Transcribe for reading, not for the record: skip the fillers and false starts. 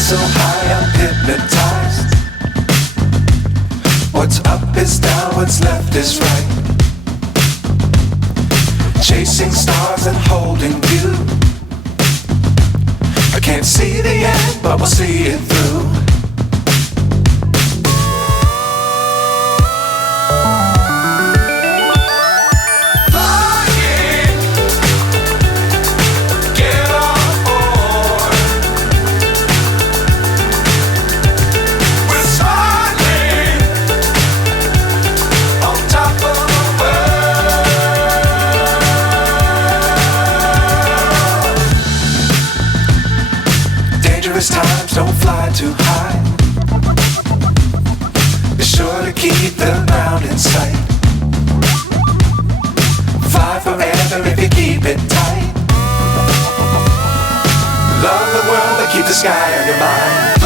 so high I'm hypnotized. What's up is down, what's left is right. Chasing stars and holding you. I can't see the end, but we'll see it through. Times don't fly too high. Be sure to keep the ground in sight. Fly forever if you keep it tight. Love the world but keep the sky on your mind.